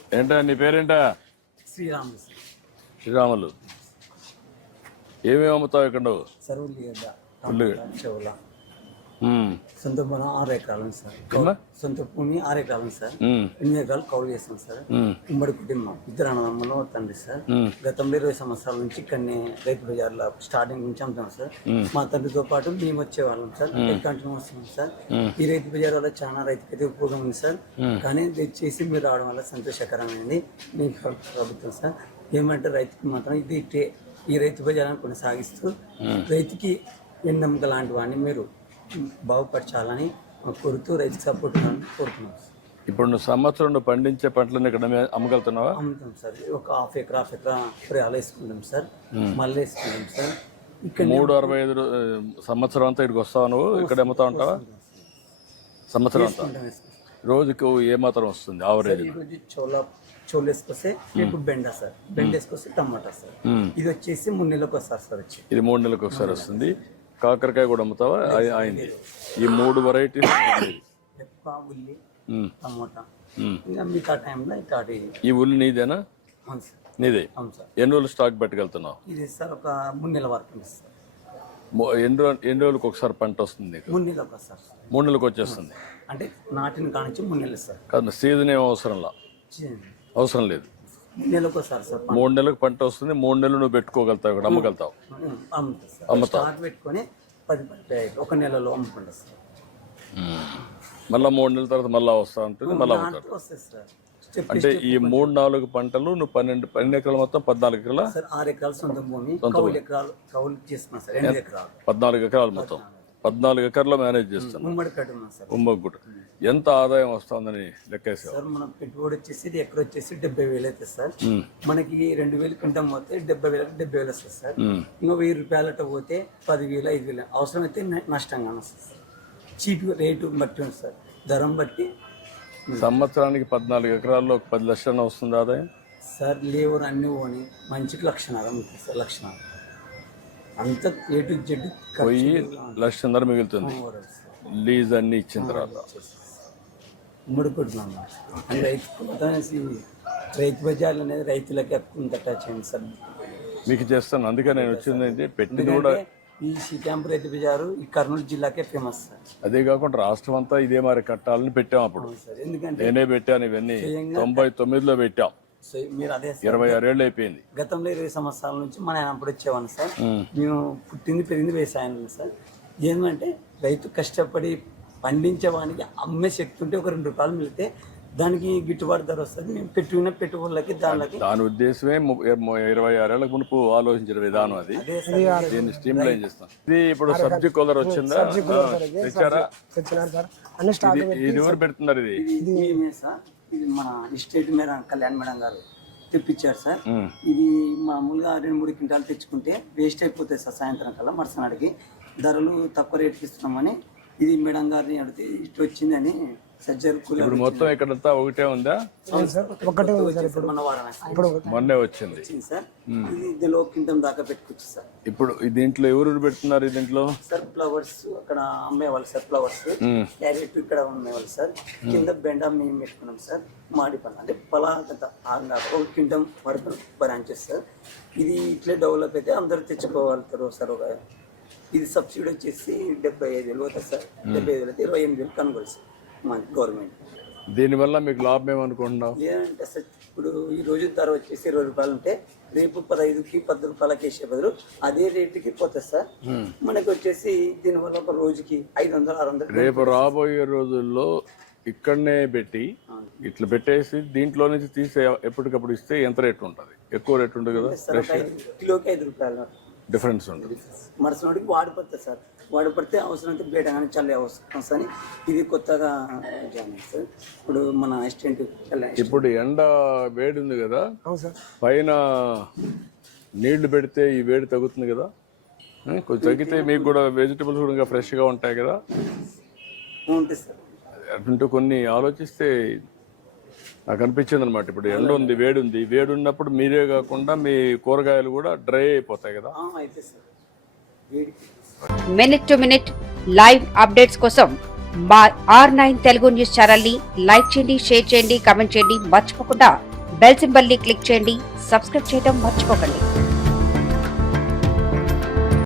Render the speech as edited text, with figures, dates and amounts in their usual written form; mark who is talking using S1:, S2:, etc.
S1: ఏంటా నీ పేరేంటా?
S2: శ్రీరాములు.
S1: శ్రీరాములు. ఏమేమి అమ్ముతావు ఇక్కడ నువ్వు?
S2: సార్ ఉల్లిగడ్డ, చెవుల. సొంత పొలం 6 ఎకరాలు ఉంది సార్. సొంత భూమి 6 ఎకరాలు ఉంది సార్. 8 ఎకరాలు కౌలు చేస్తాం సార్. ఉమ్మడి కుటుంబం, 2 అన్నదమ్ములు తండ్రి సార్. గతంలో 20 సంవత్సరాల నుంచి ఇక్కడనే రైతు బజార్లో స్టార్టింగ్ నుంచి అమ్ముతాం సార్. మా తండ్రితో పాటు మేము వచ్చేవాళ్ళం సార్. కంటిన్యూ వస్తున్నాం సార్. ఈ రైతు బజార్ వల్ల చాలా రైతుకైతే ఉపయోగం ఉంది సార్. కానీ దయచేసి మీరు రావడం వల్ల సంతోషకరమైనది మీ ప్రభుత్వం సార్. ఏమంటే రైతుకి మాత్రం ఇది ఈ రైతు బజార్ని కొనసాగిస్తూ రైతుకి ఎండమ్మక లాంటి వాడిని మీరు బాగుపరచాలని కోరుతూ రైతుకి సపోర్ట్ కోరుతున్నాం.
S1: ఇప్పుడు నువ్వు సంవత్సరం పండించే పంటలను ఇక్కడ అమ్మగలుగుతున్నావా?
S2: అమ్ముతాం సార్. ఒక హాఫ్ ఎకరా పొలాలు వేసుకుంటాం సార్. మళ్ళీ వేసుకుంటాం సార్. ఇక్కడ
S1: 365 సంవత్సరం అంతా ఇక్కడికి వస్తావు నువ్వు? ఇక్కడ అమ్ముతా ఉంటావా సంవత్సరం అంతా? రోజుకు ఏమాత్రం వస్తుంది ఆవరేజ్?
S2: చోలు వేసుకొస్తే ఇప్పుడు బెండ సార్. బెండ వేసుకొస్తే టమాటా సార్. ఇది వచ్చేసి 3 నెలలకు వస్తారు సార్. వచ్చి
S1: ఇది 3 నెలలకు ఒకసారి వస్తుంది. కాకరకాయ కూడా అమ్ముతావా? అయింది. ఈ 3 వెరైటీలు
S2: ఉల్లి, టమోటా. ఇంకా మిగతా టైంలో ఇంకా
S1: ఈ ఉల్లి నీదేనా?
S2: అవును సార్.
S1: నీదే.
S2: అవును సార్.
S1: ఎన్ని రోజులు స్టాక్ పెట్టుకెళ్తున్నావు?
S2: ఇది సార్ ఒక 3 నెలల వరకు సార్.
S1: ఎన్ని రోజులకు ఒకసారి పంట వస్తుంది?
S2: 3 నెలలకు వస్తారు సార్.
S1: 3 నెలలకు వచ్చేస్తుంది.
S2: అంటే నాటిన కానించి 3 నెలలు సార్.
S1: కాదు, సీజన్ ఏం అవసరం లేదు.
S2: 3 నెలలకు వస్తారు సార్.
S1: 3 నెలలకు పంట వస్తుంది. 3 నెలలు నువ్వు పెట్టుకోగలుగుతావు, ఇక్కడ అమ్మగలుగుతావు.
S2: అమ్ముతావు. పెట్టుకొని 10 ఒక నెలలో అమ్ముకుంటా సార్.
S1: మళ్ళీ 3 నెలల తర్వాత మళ్ళీ వస్తా ఉంటుంది. మళ్ళీ అమ్ముతాడు. అంటే ఈ 3-4 పంటలు నువ్వు 12 ఎకరాలు మొత్తం 14 ఎకరాల?
S2: 6 ఎకరాలు సొంత భూమి, 12 ఎకరాలు కౌలు చేసుకున్నాం సార్. 8 ఎకరాలు
S1: 14 ఎకరాలు మొత్తం 14 ఎకరాల్లో మేనేజ్ చేస్తాను.
S2: ఉమ్మడి కట్టున్నాం సార్.
S1: ఉమ్మడి గుట్ట. ఎంత ఆదాయం వస్తుందని లెక్కేసావు
S2: సార్? మనం పెట్టుబడి వచ్చేసి ఇది ఎక్కడ వచ్చేసి 70,000 అవుతుంది సార్. మనకి 2,000 క్వింటం పోతే 70,000 వస్తుంది సార్. ఇంకా 1,000 రూపాయలు అట్ట పోతే 10,000 5,000 అవసరమైతే నష్టంగా వస్తుంది సార్. చీప్ రేటు బట్టి ఉంది సార్, ధరం బట్టి.
S1: సంవత్సరానికి 14 ఎకరాల్లో 10 లక్షలు వస్తుంది ఆదాయం
S2: సార్. లేబర్ అన్ని పోని మంచికి లక్షణాలు ఉంటుంది సార్. లక్షణాలు అంతా ఏ టు జెడ్
S1: పోయి 1,00,000 మిగులుతుంది లీజ్ అన్ని ఇచ్చిన తర్వాత.
S2: ముడిపెడుతున్నాం రైతు బజార్లు అనేది రైతులకి ఎక్కువ టచ్ అయింది సార్.
S1: మీకు చేస్తాను, అందుకే నేను వచ్చింది. పెట్టింది కూడా
S2: ఈ క్యాంప్ రైతు బజారు ఈ కర్నూలు జిల్లాకే ఫేమస్ సార్.
S1: అదే కాకుండా రాష్ట్రం అంతా ఇదే మరి కట్టాలని పెట్టాం అప్పుడు.
S2: ఎందుకంటే
S1: నేనే పెట్టాను ఇవన్నీ. 99లో పెట్టాం.
S2: మీరు అదే
S1: 26 ఏళ్ళు అయిపోయింది.
S2: గతంలో 20 సంవత్సరాల నుంచి మన ఆయన అప్పుడు వచ్చేవాళ్ళు సార్. మేము పుట్టింది పెరిగింది వ్యవసాయంలో సార్. ఏంటంటే రైతు కష్టపడి పండించే వానికి అమ్మే శక్తి ఉంటే ఒక 2 రూపాయలు మిగిలితే దానికి గిట్టుబాటు ధర వస్తుంది. మేము పెట్టుకున్న పెట్టుబడులకి దాని
S1: ఉద్దేశమే 26 ఏళ్ళకు మునుపు ఆలోచించిన విధానం అది. దీన్ని స్ట్రీమ్ లైన్ చేస్తాం. ఇది ఇప్పుడు సబ్జీ కూలర్ వచ్చిందా? తెచ్చారా? ఇది ఎవరు పెడుతున్నారు?
S2: ఇది సార్. ఇది మన ఎస్టేట్ మేర కళ్యాణ్ మేడం గారు తెప్పించారు సార్. ఇది మామూలుగా 2-3 క్వింటాలు తెచ్చుకుంటే వేస్ట్ అయిపోతాయి సార్. సాయంత్రం కల్లా మరుసనాడికి ధరలు తక్కువ రేటుకి ఇస్తున్నామని ఇది మేడం గారిని అడిగితే ఇటు వచ్చిందని సజ్జర్ కూలర్.
S1: ఇప్పుడు మొత్తం ఇక్కడంతా ఒకటే ఉందా? మొన్నే వచ్చింది
S2: సార్. ఇది ఇందులో క్వింటం దాకా పెట్టుకోవచ్చు సార్.
S1: ఇప్పుడు దీంట్లో ఎవరు పెడుతున్నారు? దీంట్లో
S2: సార్ ఫ్లవర్స్ అక్కడ అమ్మేవాళ్ళు సార్. ఫ్లవర్స్ డైరెక్ట్ ఇక్కడ అమ్మేవాళ్ళు సార్. కింద బెండ మేము పెట్టుకున్నాం సార్. మాడి పంట అంటే పలాగంత ఒక క్వింటం వరకు బ్రాంచెస్ సార్. ఇది ఇట్లే డెవలప్ అయితే అందరూ తెచ్చుకోగలుగుతారు సార్. ఇది సబ్సిడీ వచ్చేసి 75,000 అవుతుంది సార్. 75,000 అయితే 28,000 కనుగోలు సార్ గవర్నమెంట్.
S1: దీనివల్ల మీకు లాభం ఏమనుకుంటున్నావు?
S2: లేదంటే సార్ ఇప్పుడు ఈ రోజు ధర వచ్చేసి 20 రూపాయలు ఉంటే రేపు 15కి 10 రూపాయలకి వేసే బదులు అదే రేటుకి పోతుంది సార్. మనకి వచ్చేసి దీనివల్ల ఒక రోజుకి 500-600.
S1: రేపు రాబోయే రోజుల్లో ఇక్కడనే పెట్టి ఇట్లా పెట్టేసి దీంట్లో నుంచి తీసే ఎప్పటికప్పుడు ఇస్తే ఎంత రేటు ఉంటుంది? ఎక్కువ రేటు ఉంటుంది కదా.
S2: కిలోకి 5 రూపాయలు
S1: డిఫరెన్స్ ఉంటుంది.
S2: మరుసటికి వాడిపోతుంది సార్. వాడిపడితే అవసరం అయితే బయట కానీ చల్లే అవసరం అని ఇది కొత్తగా సార్. ఇప్పుడు మన అసిస్టెంట్
S1: ఇప్పుడు ఎండ వేడి ఉంది కదా, పైన నీళ్లు పెడితే ఈ వేడి తగ్గుతుంది కదా. కొంచెం తగ్గితే మీకు కూడా వెజిటబుల్స్ కూడా ఫ్రెష్గా ఉంటాయి కదా.
S2: ఉంటుంది సార్.
S1: అటుంటూ కొన్ని ఆలోచిస్తే నాకు అనిపించింది అనమాట. ఇప్పుడు ఎండ ఉంది, వేడి ఉంది. వేడి ఉన్నప్పుడు మీరే కాకుండా మీ కూరగాయలు కూడా డ్రై అయిపోతాయి కదా.
S3: Minute to minute live updates కోసం మా R9 తెలుగు న్యూస్ ఛానల్ ని లైక్ చేయండి, షేర్ చేయండి, కామెంట్ చేయండి. మర్చిపోకుండా బెల్ సింబల్ ని క్లిక్ చేయండి. సబ్స్క్రైబ్ చేయడం మర్చిపోకండి.